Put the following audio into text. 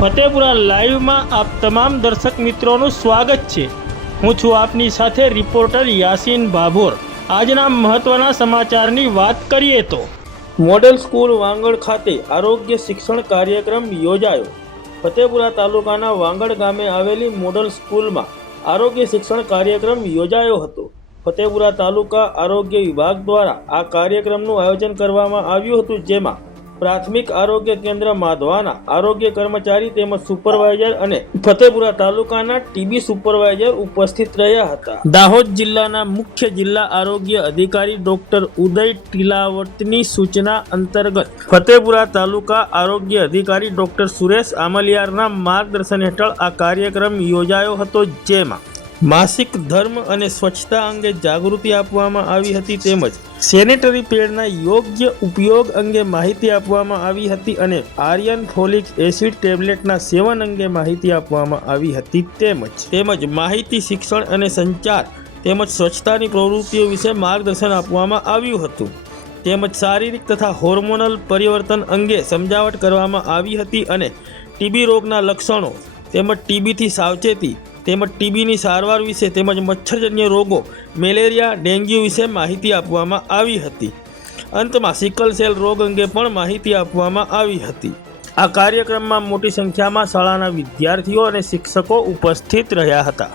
ફતેપુરા લાઈવમાં આપ તમામ દર્શક મિત્રોનું સ્વાગત છે. હું છું આપની સાથે રિપોર્ટર યાસીન ભાભોર આજના મહત્વના સમાચારની વાત કરીએ તો. મોડેલ સ્કૂલ વાંગડ ખાતે આરોગ્ય શિક્ષણ કાર્યક્રમ યોજાયો. ફતેપુરા તાલુકાના વાંગડ ગામે આવેલી મોડલ સ્કૂલમાં આરોગ્ય શિક્ષણ કાર્યક્રમ યોજાયો હતો. ફતેપુરા તાલુકા આરોગ્ય વિભાગ દ્વારા આ કાર્યક્રમનું આયોજન કરવામાં આવ્યું હતું, જેમાં પ્રાથમિક આરોગ્ય કેન્દ્ર માધવાના આરોગ્ય કર્મચારી તેમજ સુપરવાઇઝર અને ફતેપુરા તાલુકાના ટીબી સુપરવાઇઝર ઉપસ્થિત રહ્યા હતા. દાહોદ જિલ્લાના મુખ્ય જિલ્લા આરોગ્ય અધિકારી ડોક્ટર ઉદય ટીલાવતની સૂચના અંતર્ગત ફતેપુરા તાલુકા આરોગ્ય અધિકારી ડોક્ટર સુરેશ આમલિયારના માર્ગદર્શન હેઠળ આ કાર્યક્રમ યોજાયો હતો, જેમાં માસિક ધર્મ અને સ્વચ્છતા અંગે જાગૃતિ આપવામાં આવી હતી તેમજ સેનેટરી પેડના યોગ્ય ઉપયોગ અંગે માહિતી આપવામાં આવી હતી અને આર્યન ફોલિક એસિડ ટેબ્લેટના સેવન અંગે માહિતી આપવામાં આવી હતી તેમજ તેમજ માહિતી શિક્ષણ અને સંચાર તેમજ સ્વચ્છતાની પ્રવૃત્તિઓ વિશે માર્ગદર્શન આપવામાં આવ્યું હતું. તેમજ શારીરિક તથા હોર્મોનલ પરિવર્તન અંગે સમજાવટ કરવામાં આવી હતી અને ટીબી રોગના લક્ષણો તેમજ ટીબીથી સાવચેતી તેમજ ટીબીની સારવાર વિશે તેમજ મચ્છરજન્ય રોગો, મેલેરિયા, ડેન્ગ્યુ વિશે માહિતી આપવામાં આવી હતી. અંતમાં સિકલ સેલ રોગ અંગે પણ માહિતી આપવામાં આવી હતી. આ કાર્યક્રમમાં મોટી સંખ્યામાં શાળાના વિદ્યાર્થીઓ અને શિક્ષકો ઉપસ્થિત રહ્યા હતા.